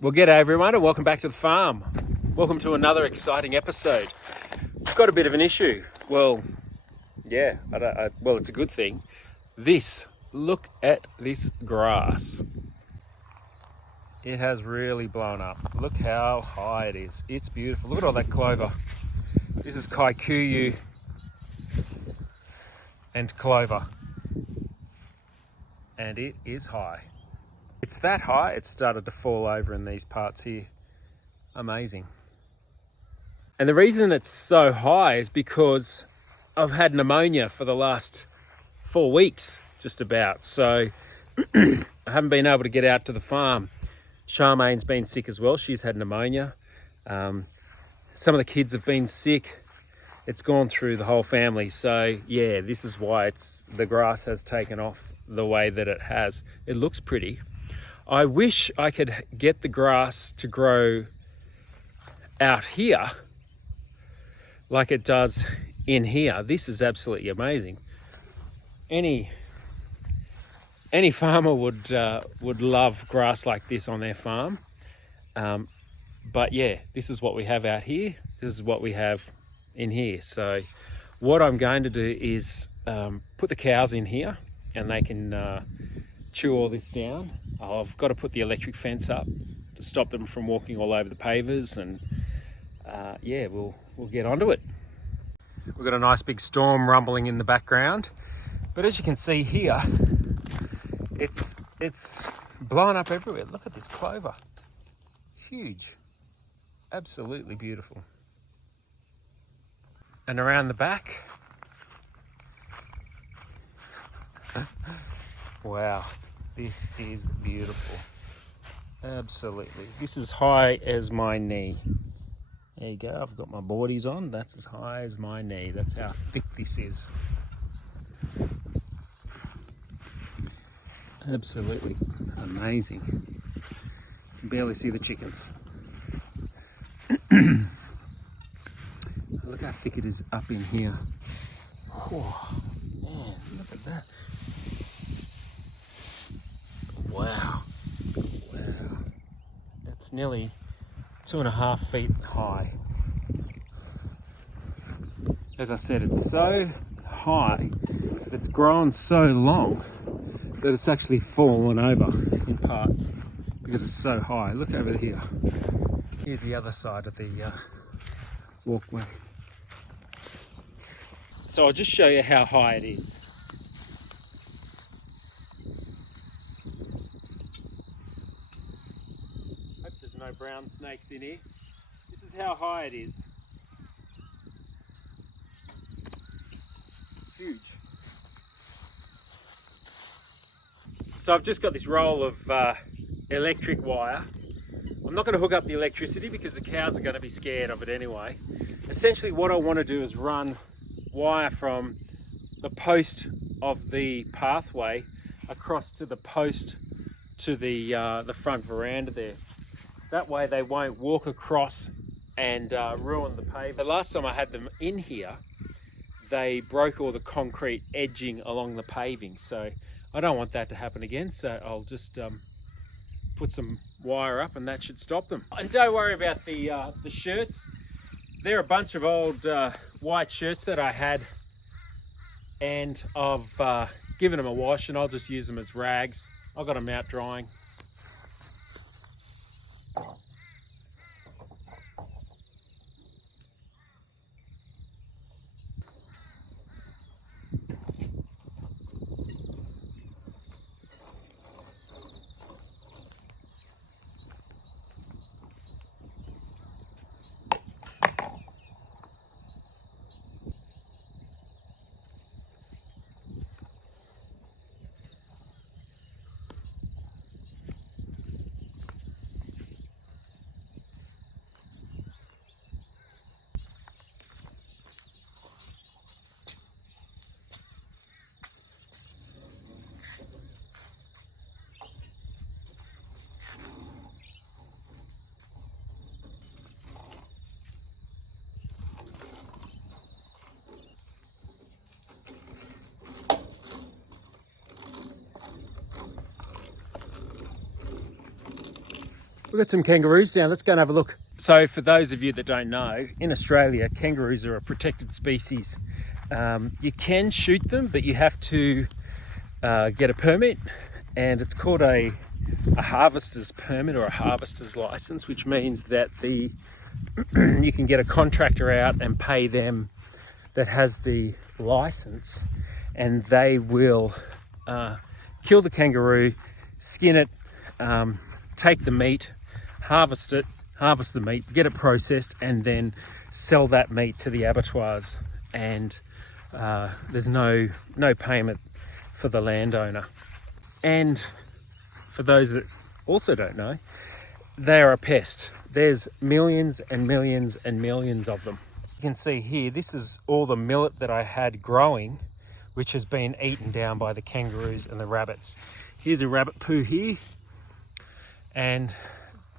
Well, g'day everyone and welcome back to the farm. Welcome to another exciting episode. I've got a bit of an issue. Well, it's a good thing. Look at this grass. It has really blown up. Look how high it is. It's beautiful. Look at all that clover. This is kikuyu and clover. And it is high. It's that high, it started to fall over in these parts here. Amazing. And the reason it's so high is because I've had pneumonia for the last 4 weeks, just about. So I haven't been able to get out to the farm. Charmaine's been sick as well. She's had pneumonia. Some of the kids have been sick. It's gone through the whole family. So yeah, this is why the grass has taken off the way that it has. It looks pretty. I wish I could get the grass to grow out here like it does in here. This is absolutely amazing. Any farmer would love grass like this on their farm. But yeah, this is what we have out here. This is what we have in here. So what I'm going to do is put the cows in here and they can chew all this down. I've got to put the electric fence up to stop them from walking all over the pavers, and we'll get onto it. We've got a nice big storm rumbling in the background, but as you can see here, it's blown up everywhere. Look at this clover. Huge. Absolutely beautiful. And around the back, wow, this is beautiful. Absolutely. This is high as my knee. There you go. I've got my boardies on. That's as high as my knee. That's how thick this is. Absolutely amazing. You can barely see the chickens. Look how thick it is up in here. Oh, man, look at that. Wow. It's nearly 2.5 feet high. As I said, it's so high, it's grown so long that it's actually fallen over in parts because it's so high. Look over here. Here's the other side of the walkway. So I'll just show you how high it is. Hope there's no brown snakes in here. This is how high it is. Huge. So I've just got this roll of electric wire. I'm not going to hook up the electricity because the cows are going to be scared of it anyway. Essentially what I want to do is run wire from the post of the pathway across to the post to the front veranda there. That way they won't walk across and ruin the pavement. The last time I had them in here, they broke all the concrete edging along the paving. So I don't want that to happen again. So I'll just put some wire up and that should stop them. And don't worry about the shirts. They're a bunch of old white shirts that I had, and I've given them a wash, and I'll just use them as rags. I've got them out drying. We've got some kangaroos down. Let's go and have a look. So for those of you that don't know, in Australia, kangaroos are a protected species. You can shoot them, but you have to get a permit, and it's called a harvester's permit or a harvester's license, which means that you can get a contractor out and pay them that has the license, and they will kill the kangaroo, skin it, take the meat, harvest the meat, get it processed, and then sell that meat to the abattoirs. And there's no payment for the landowner. And for those that also don't know, they are a pest. There's millions and millions and millions of them. You can see here, this is all the millet that I had growing, which has been eaten down by the kangaroos and the rabbits. Here's a rabbit poo here, and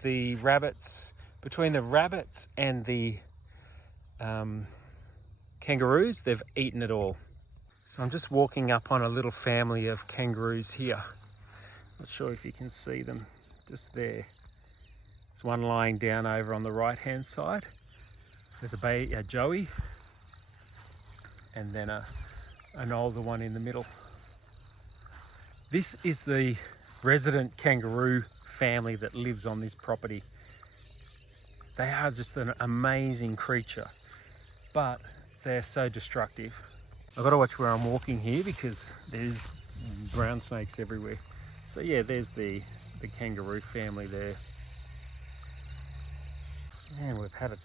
the rabbits, between the rabbits and the kangaroos, they've eaten it all. So I'm just walking up on a little family of kangaroos here. Not sure if you can see them just there. There's one lying down over on the right hand side. There's a joey, and then an older one in the middle. This is the resident kangaroo family that lives on this property. They are just an amazing creature, but they're so destructive. I've got to watch where I'm walking here because there's brown snakes everywhere. So yeah, there's the kangaroo family there. And we've had a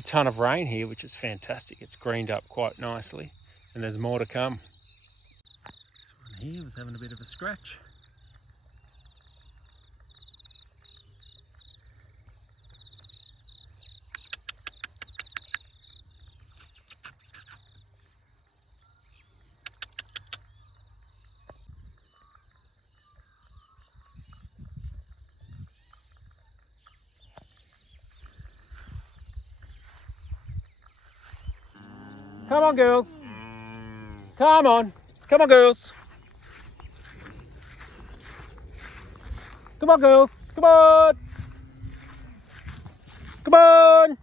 ton of rain here, which is fantastic. It's greened up quite nicely, and there's more to come. This one here was having a bit of a scratch. Come on, girls. Come on. Come on, girls. Come on, girls. Come on. Come on.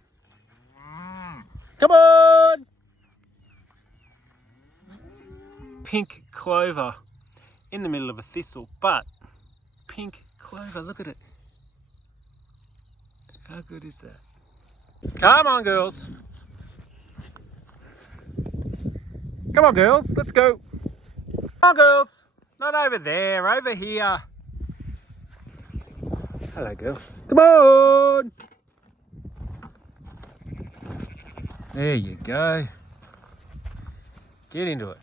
Come on. Pink clover in the middle of a thistle, but pink clover, look at it. How good is that? Come on, girls. Come on, girls, let's go. Come on, girls. Not over there, over here. Hello, girl. Come on. There you go. Get into it.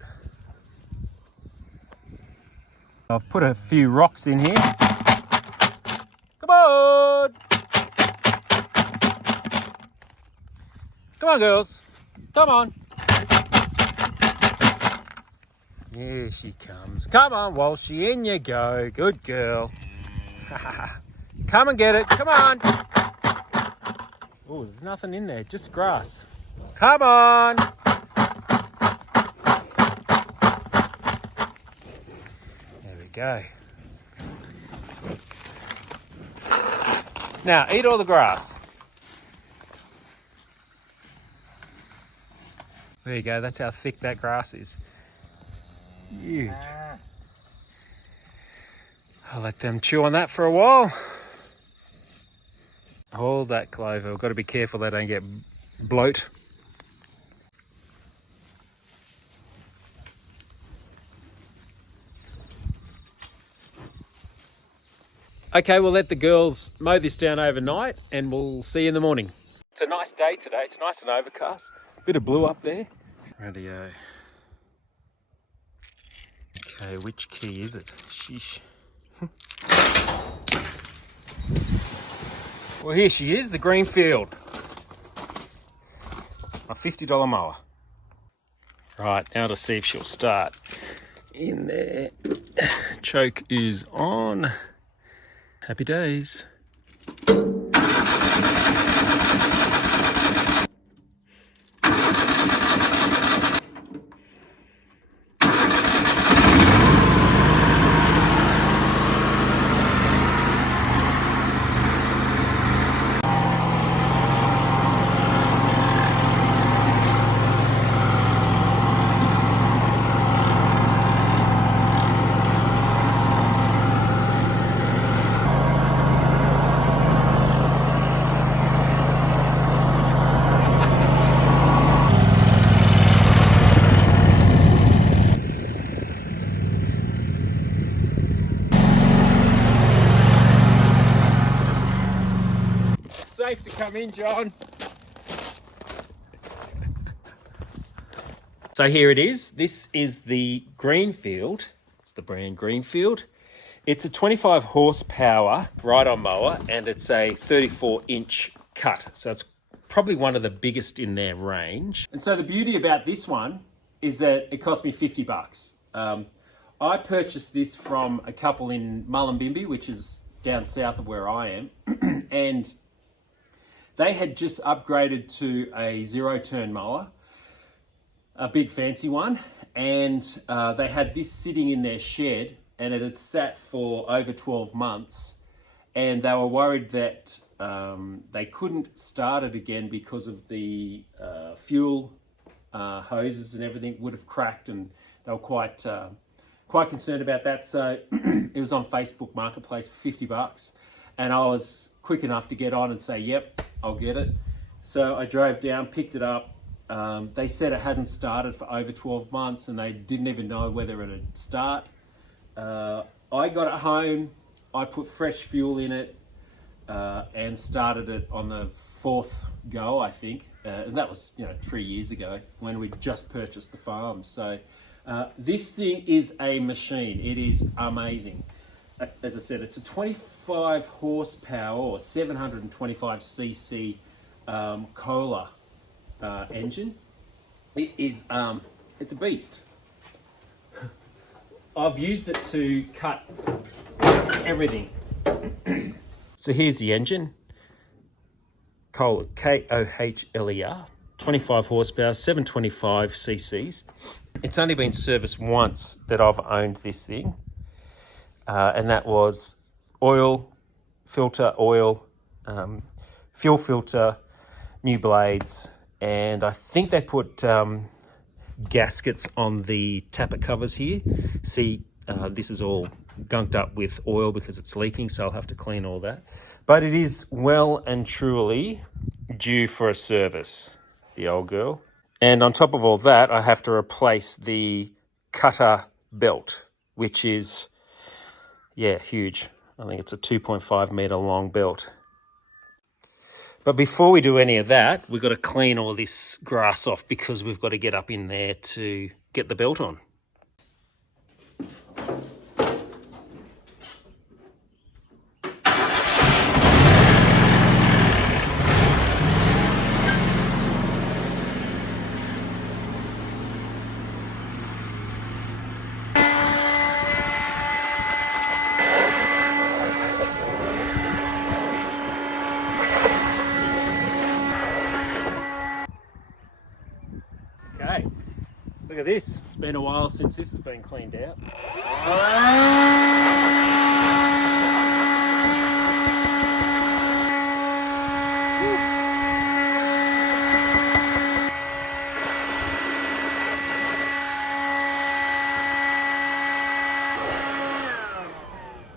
I've put a few rocks in here. Come on. Come on, girls. Come on. Here she comes. Come on, Walshy, in you go. Good girl. Come and get it. Come on. Oh, there's nothing in there, just grass. Come on. There we go. Now, eat all the grass. There you go, that's how thick that grass is. Huge. I'll let them chew on that for a while. Hold that clover. We've got to be careful they don't get bloat. Okay, we'll let the girls mow this down overnight and we'll see you in the morning. It's a nice day today. It's nice and overcast. Bit of blue up there. Radio. Okay, which key is it? Sheesh. Well, here she is, the Greenfield. A $50 mower. Right, now to see if she'll start. In there. Choke is on. Happy days. safe to come in, John. So here it is. This is the Greenfield. It's the brand Greenfield. It's a 25 horsepower ride-on mower, and it's a 34-inch cut. So it's probably one of the biggest in their range. And so the beauty about this one is that it cost me $50. I purchased this from a couple in Mullumbimby, which is down south of where I am, and they had just upgraded to a zero-turn mower, a big fancy one, and they had this sitting in their shed, and it had sat for over 12 months, and they were worried that they couldn't start it again because of the fuel hoses and everything would have cracked, and they were quite concerned about that. So it was on Facebook Marketplace for $50, and I was quick enough to get on and say, yep, I'll get it. So I drove down, picked it up. They said it hadn't started for over 12 months, and they didn't even know whether it would start. I got it home, I put fresh fuel in it, and started it on the 4th go, I think. And that was, 3 years ago when we just purchased the farm. So this thing is a machine. It is amazing. As I said, it's a 25 horsepower or 725cc Kohler engine. It is, it's a beast. I've used it to cut everything. So here's the engine. Kohler, Kohler, 25 horsepower, 725 cc's. It's only been serviced once that I've owned this thing. And that was oil, filter, oil, fuel filter, new blades, and I think they put gaskets on the tappet covers here. See, this is all gunked up with oil because it's leaking, so I'll have to clean all that. But it is well and truly due for a service, the old girl. And on top of all that, I have to replace the cutter belt, which is, yeah, huge. I think it's a 2.5 meter long belt. But before we do any of that, we've got to clean all this grass off because we've got to get up in there to get the belt on. Okay, look at this. It's been a while since this has been cleaned out.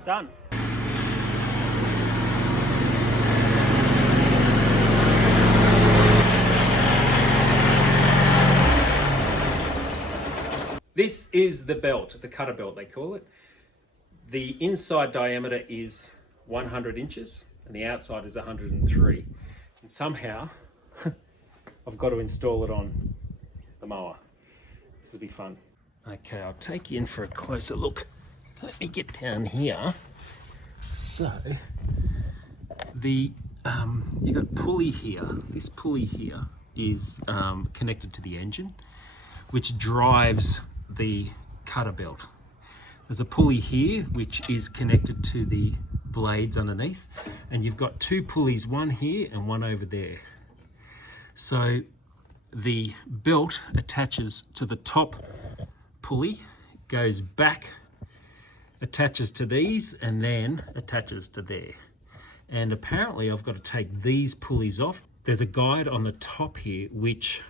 Done. This is the belt, the cutter belt they call it. The inside diameter is 100 inches and the outside is 103. And somehow I've got to install it on the mower. This will be fun. Okay, I'll take you in for a closer look. Let me get down here. So the you got pulley here. This pulley here is connected to the engine, which drives the cutter belt. There's a pulley here which is connected to the blades underneath, and you've got two pulleys, one here and one over there. So the belt attaches to the top pulley, goes back, attaches to these, and then attaches to there. And apparently I've got to take these pulleys off. There's a guide on the top here which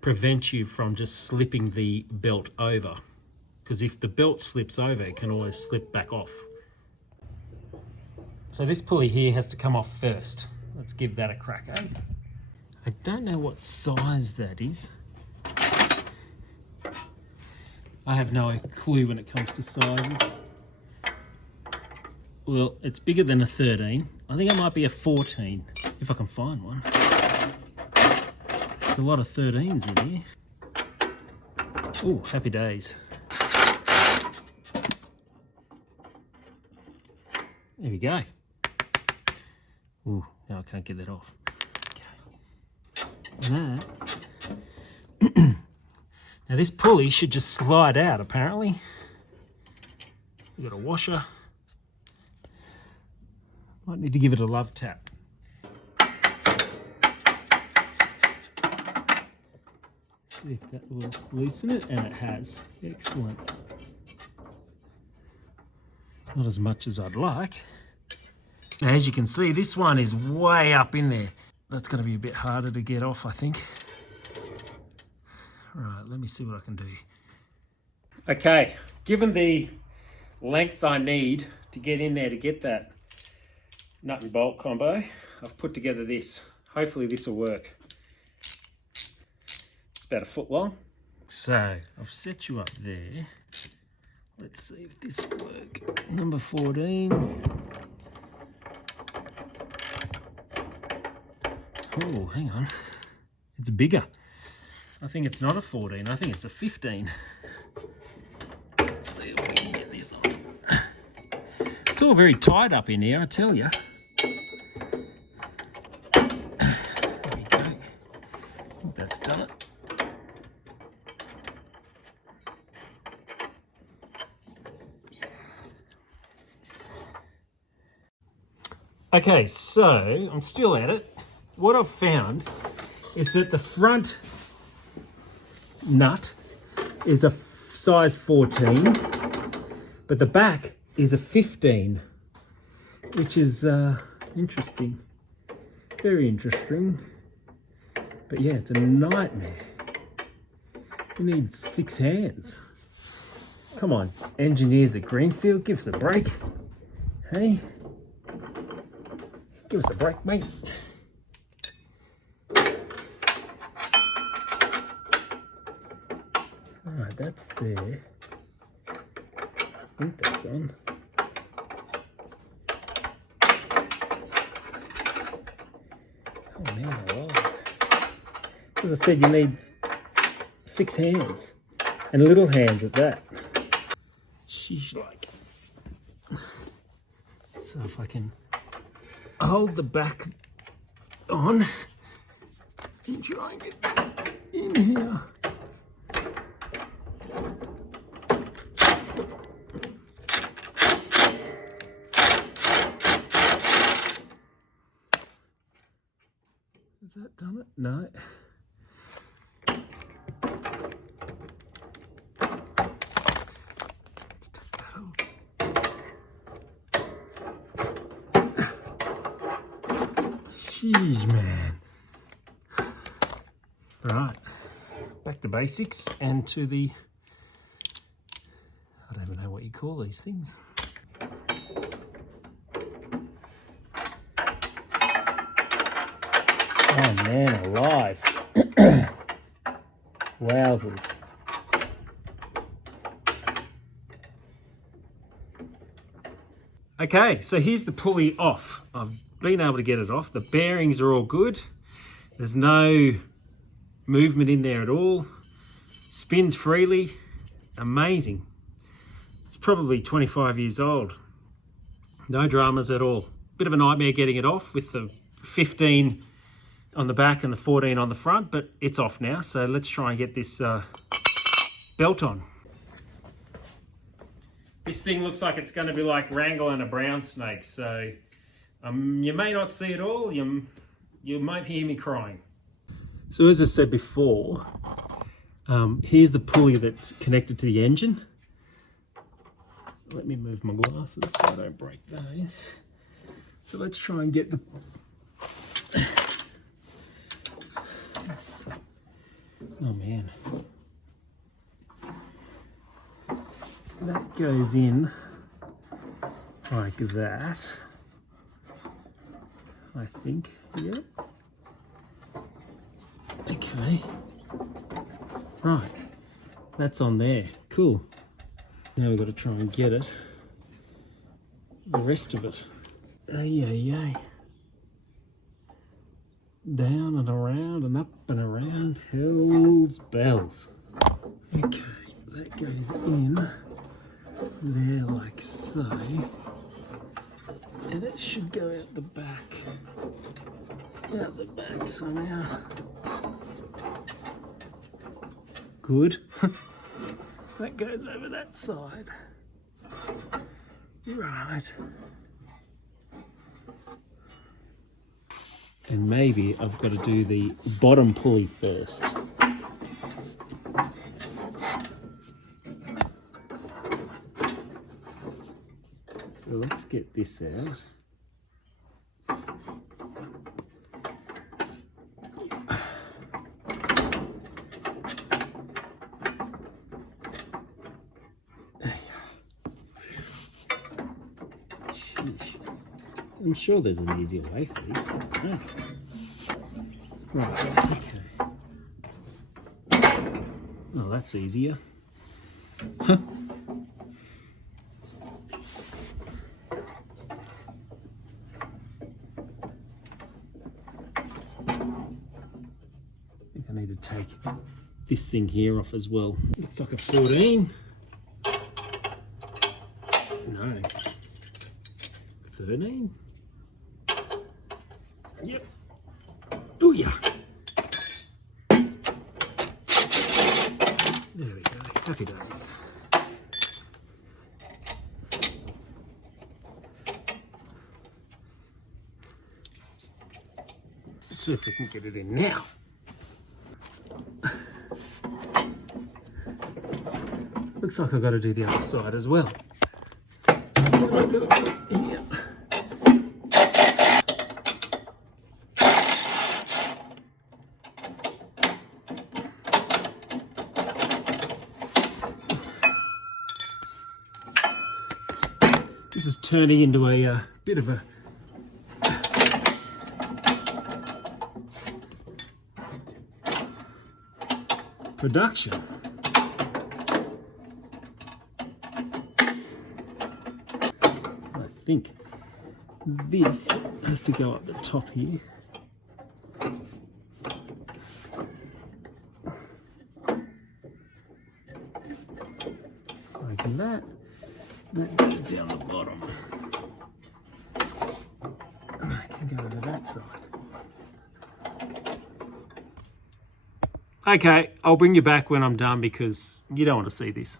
prevents you from just slipping the belt over, because if the belt slips over, it can always slip back off. So this pulley here has to come off first. Let's give that a crack, eh? I don't know what size that is. I have no clue when it comes to sizes. Well, it's bigger than a 13. I think it might be a 14, if I can find one. There's a lot of 13s in here. Oh, happy days. There we go. Oh, no, I can't get that off. Okay. And that. Now this pulley should just slide out, apparently. We've got a washer. Might need to give it a love tap. See if that will loosen it, and it has. Excellent. Not as much as I'd like. Now, as you can see, this one is way up in there. That's going to be a bit harder to get off, I think. Right, let me see what I can do. Okay, given the length I need to get in there to get that nut and bolt combo, I've put together this. Hopefully this will work. It's about 1 foot long. So I've set you up there. Let's see if this will work. Number 14. Oh, hang on. It's bigger. I think it's not a 14. I think it's a 15. Let's see if we can get this on. It's all very tight up in here, I tell you. There we go. I think that's done it. Okay, so I'm still at it. What I've found is that the front nut is a size 14, but the back is a 15, which is interesting. Very interesting. But yeah, it's a nightmare. You need 6 hands. Come on, engineers at Greenfield, give us a break. Hey? Give us a break, mate. Alright, that's there. I think that's on. Oh man, alive. As I said, you need 6 hands. And little hands at that. Sheesh, like. So if I can hold the back on and try and get this in here. Has that done it? No. Let's take that off. Jeez, man. Right, back to basics and to the, I don't even know what you call these things. Oh man, alive. Wowzers. Okay, so here's the pulley off. I've been able to get it off. The bearings are all good. There's no movement in there at all. Spins freely. Amazing. It's probably 25 years old. No dramas at all. Bit of a nightmare getting it off with the 15 on the back and the 14 on the front, but it's off now. So let's try and get this belt on. This thing looks like it's going to be like wrangling a brown snake, so you may not see it all. You might hear me crying. So as I said before, here's the pulley that's connected to the engine. Let me move my glasses so I don't break those. So let's try and get the... Oh man. That goes in like that, I think, yeah. Okay, right, that's on there, cool. Now we've got to try and get it the rest of it. Yay. Down and around and up and around. Hell's bells. Okay, that goes in there like so. And it should go out the back. Out the back somehow. Good. That goes over that side. Right. And maybe I've got to do the bottom pulley first. So let's get this out. I'm sure there's an easier way for this. Right, okay. Oh, that's easier. Huh. I think I need to take this thing here off as well. Looks like a 14. No. 13. Yep. Oh yeah. There we go. Happy days. Let's see if we can get it in now. Looks like I've got to do the other side as well. Yeah. This is turning into a bit of a production. I think this has to go up the top here. Like that. That goes down the bottom. And I can go over that side. Okay, I'll bring you back when I'm done because you don't want to see this.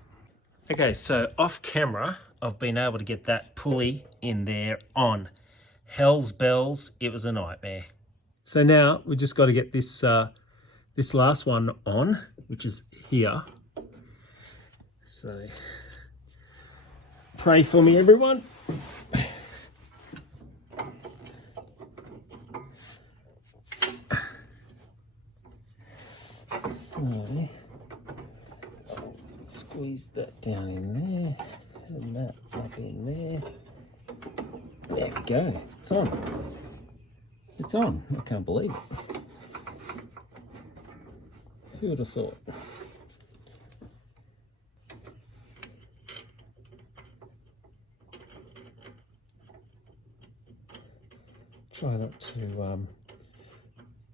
Okay, so off camera, I've been able to get that pulley in there on. Hell's bells, it was a nightmare. So now we just got to get this this last one on, which is here. So pray for me, everyone. So squeeze that down in there, and that up in there. There we go. It's on. It's on. I can't believe it. Who would have thought? Try not to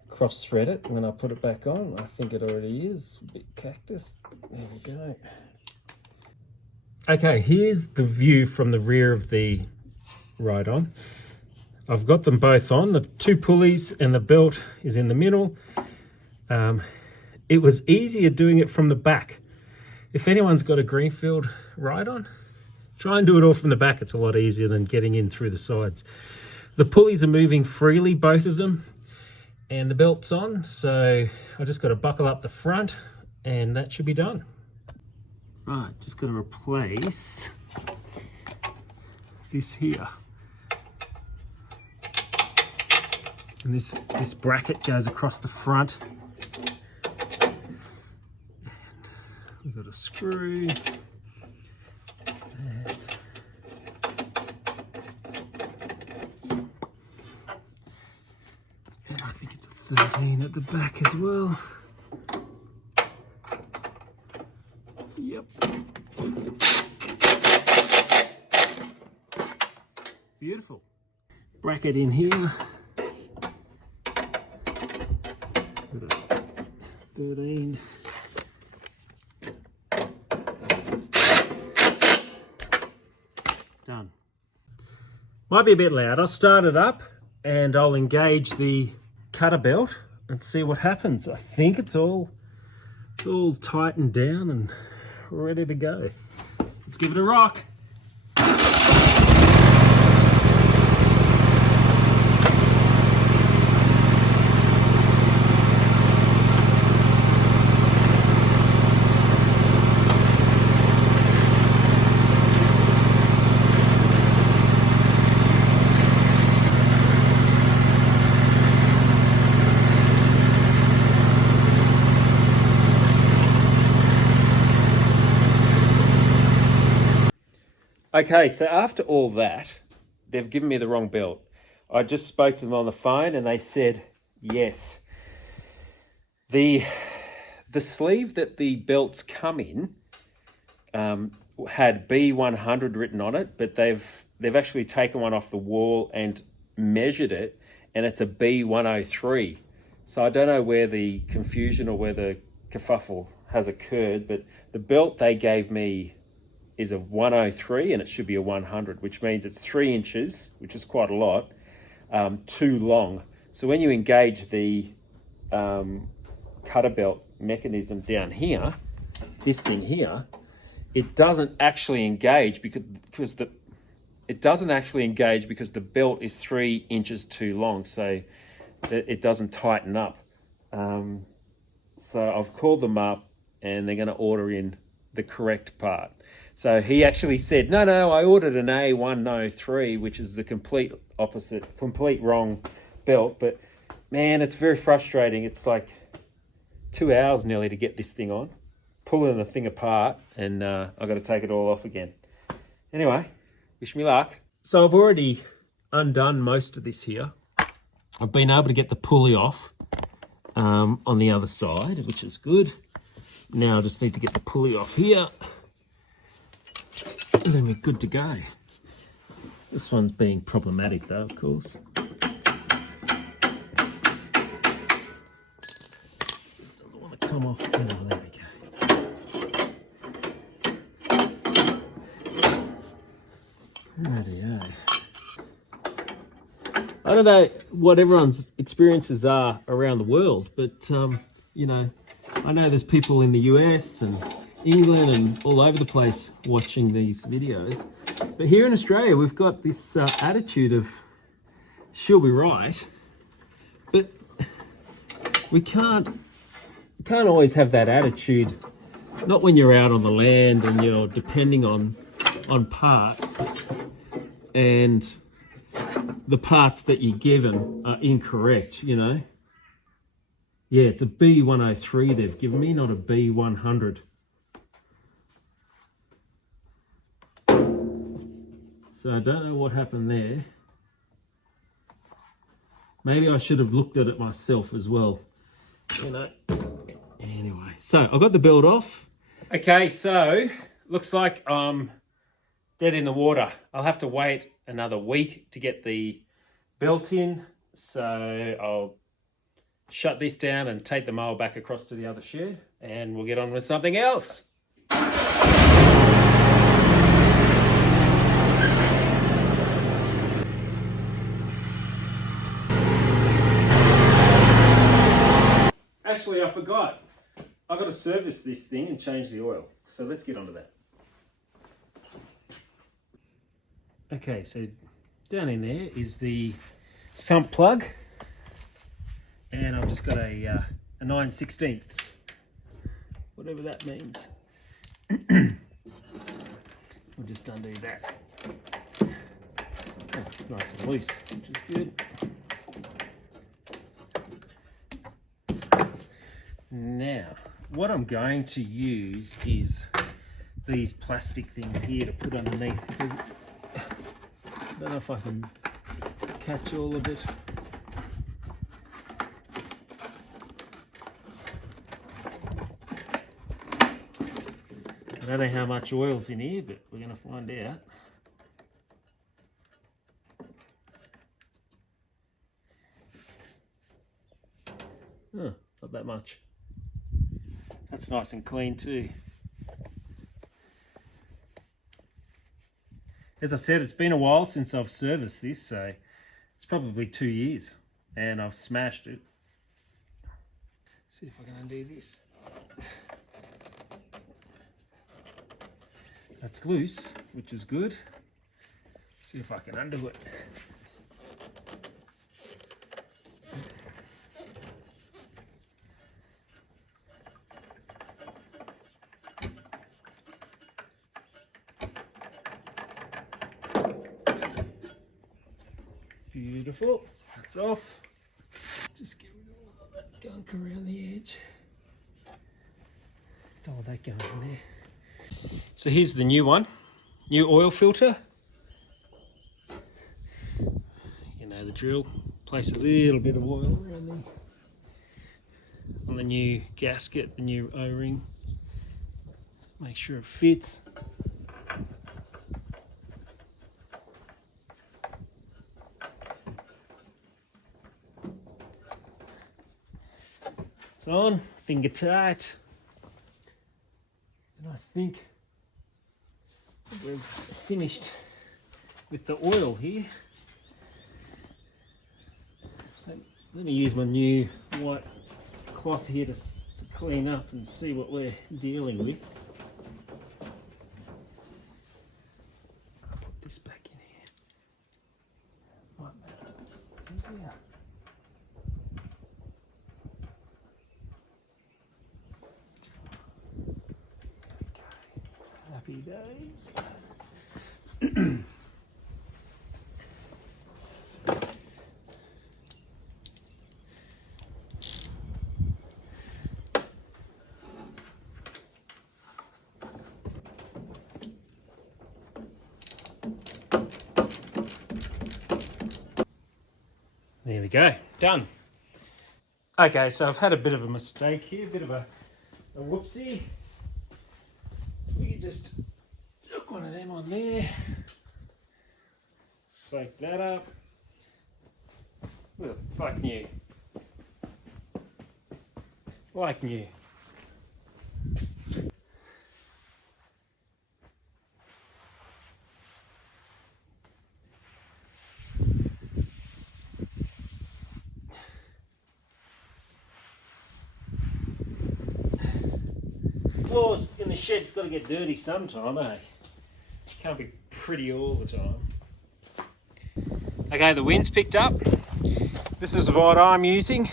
cross thread it when I put it back on. I think it already is. A bit cactus. There we go. Okay, here's the view from the rear of the ride-on. I've got them both on. The two pulleys and the belt is in the middle. It was easier doing it from the back. If anyone's got a Greenfield ride-on, try and do it all from the back. It's a lot easier than getting in through the sides. The pulleys are moving freely, both of them, and the belt's on, so I just got to buckle up the front and that should be done. Right, just got to replace this here. And this bracket goes across the front. And we've got a screw. And I think it's a 13 at the back as well. Yep. bracket in here. 13. Done. Might be a bit loud. I'll start it up and I'll engage the cutter belt and see what happens. I think it's all tightened down and ready to go. Let's give it a rock. Okay, so after all that, they've given me the wrong belt. I just spoke to them on the phone and they said, yes. The sleeve that the belts come in had B100 written on it, but they've actually taken one off the wall and measured it, and it's a B103. So I don't know where the confusion or where the kerfuffle has occurred, but the belt they gave me is a 103 and it should be a 100, which means it's 3 inches, which is quite a lot, too long. So when you engage the cutter belt mechanism down here, this thing here, it doesn't actually engage because the belt is 3 inches too long, so it doesn't tighten up. So I've called them up and they're going to order in the correct part. So he actually said, no, I ordered an A103, which is the complete opposite, complete wrong belt. But man, it's very frustrating. It's like 2 hours nearly to get this thing on, pulling the thing apart, and I've got to take it all off again. Anyway, wish me luck. So I've already undone most of this here. I've been able to get the pulley off on the other side, which is good. Now I just need to get the pulley off here. And then we're good to go. This one's being problematic though, of course. Just doesn't want to come off. Oh, there we go. Rightio. I don't know what everyone's experiences are around the world, but you know, I know there's people in the US and England and all over the place watching these videos. But here in Australia, we've got this attitude of, she'll be right, but we can't always have that attitude, not when you're out on the land and you're depending on parts and the parts that you're given are incorrect, you know. Yeah, it's a B103 they've given me, not a B100. So I don't know what happened there. Maybe I should have looked at it myself as well. You know. Anyway, so I've got the belt off. Okay, so looks like I'm dead in the water. I'll have to wait another week to get the belt in. So I'll shut this down and take the mower back across to the other shed and we'll get on with something else. Actually, I forgot. I've got to service this thing and change the oil. So let's get onto that. Okay, so down in there is the sump plug. And I've just got a 9/16, whatever that means. We'll just undo that. Oh, nice and loose, which is good. Now, what I'm going to use is these plastic things here to put underneath, because I don't know if I can catch all of it. I don't know how much oil's in here, but we're going to find out. Huh, not that much. That's nice and clean too. As I said, it's been a while since I've serviced this, so it's probably 2 years, and I've smashed it. See if I can undo this. That's loose, which is good. See if I can undo it. Beautiful. That's off. Just get rid of all that gunk around the edge. All that going in there. So here's the new one. New oil filter. You know the drill. Place a little bit of oil around there. On the new gasket, the new O-ring. Make sure it fits. It's on, finger tight. And I think we've finished with the oil here. Let me use my new white cloth here to clean up and see what we're dealing with. I'll put this back in here. Right, easier. Happy days. There we go, done. Okay, so I've had a bit of a mistake here, a bit of a whoopsie. We can just hook one of them on there, soak that up. Look, it's like new. Like new. Floors in the shed's got to get dirty sometime, eh? Can't be pretty all the time. Okay, the wind's picked up. This is what I'm using,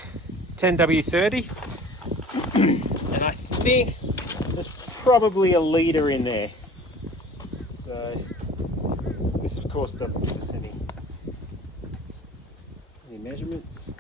10W30. And I think there's probably a litre in there. So this of course doesn't give us any measurements.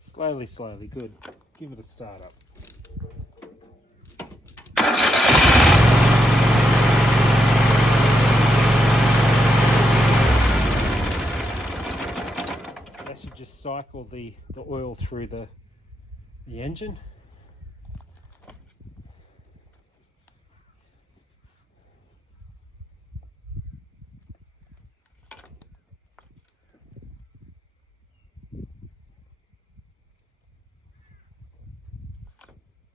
Slowly, slowly, good. Give it a start up. I should just cycle the oil through the engine.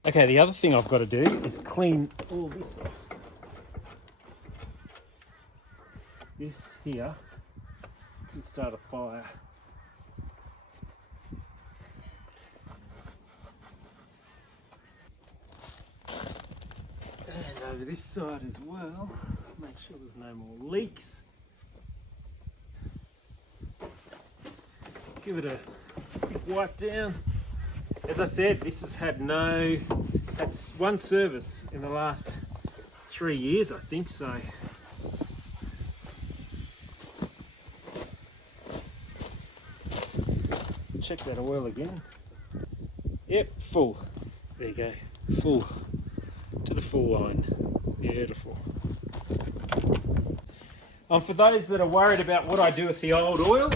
Okay, the other thing I've got to do is clean all this off. This here can start a fire. And over this side as well, make sure there's no more leaks. Give it a quick wipe down. As I said, this has had it's had one service in the last 3 years, I think, so. Check that oil again. Yep, full. There you go, full. To the full line. Beautiful. For those that are worried about what I do with the old oil,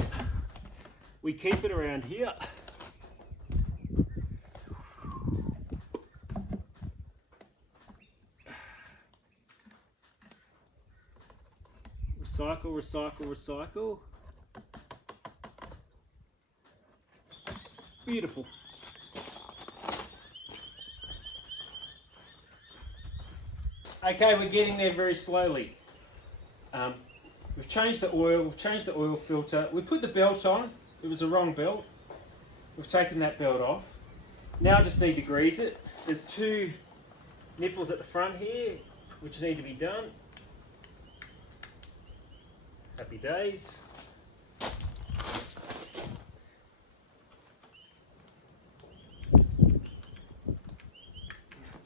we keep it around here. Recycle, recycle, recycle. Beautiful. Okay, we're getting there very slowly. We've changed the oil, we've changed the oil filter. We put the belt on, it was a wrong belt. We've taken that belt off. Now I just need to grease it. There's 2 nipples at the front here, which need to be done. Happy days. It's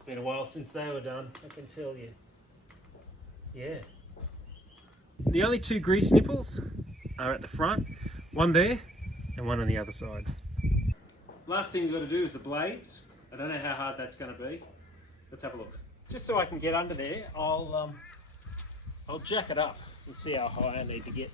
been a while since they were done, I can tell you. Yeah. The only 2 grease nipples are at the front, one there and one on the other side. Last thing we've got to do is the blades. I don't know how hard that's going to be. Let's have a look. Just so I can get under there, I'll jack it up and see how high I need to get.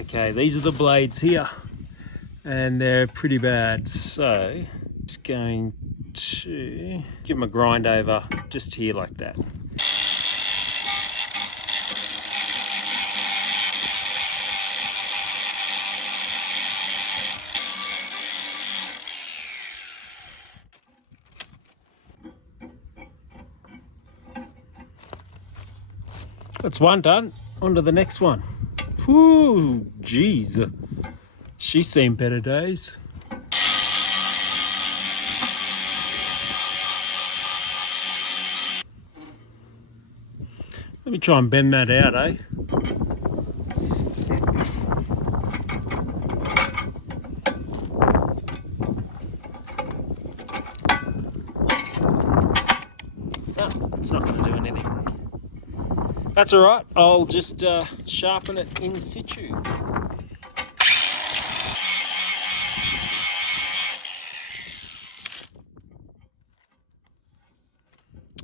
Okay, these are the blades here, and they're pretty bad. So, just going to give them a grind over just here like that. That's one done. On to the next one. Whoo, jeez. She's seen better days. Let me try and bend that out, eh? Oh, it's not going to do anything. That's all right. I'll just sharpen it in situ.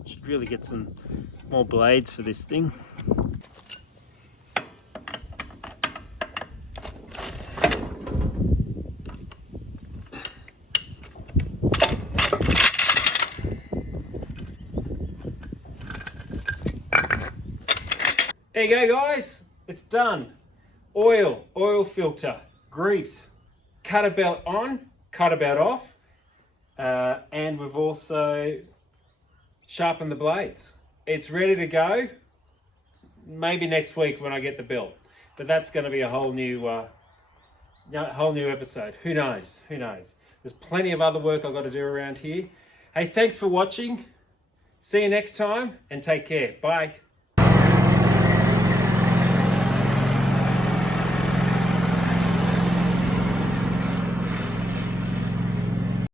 Should really get some more blades for this thing. There you go, guys. It's done. Oil filter, grease, cutter belt on, cutter belt off, and we've also sharpened the blades. It's ready to go. Maybe next week when I get the belt, but that's going to be a whole new episode. Who knows? Who knows? There's plenty of other work I've got to do around here. Hey, thanks for watching. See you next time, and take care. Bye.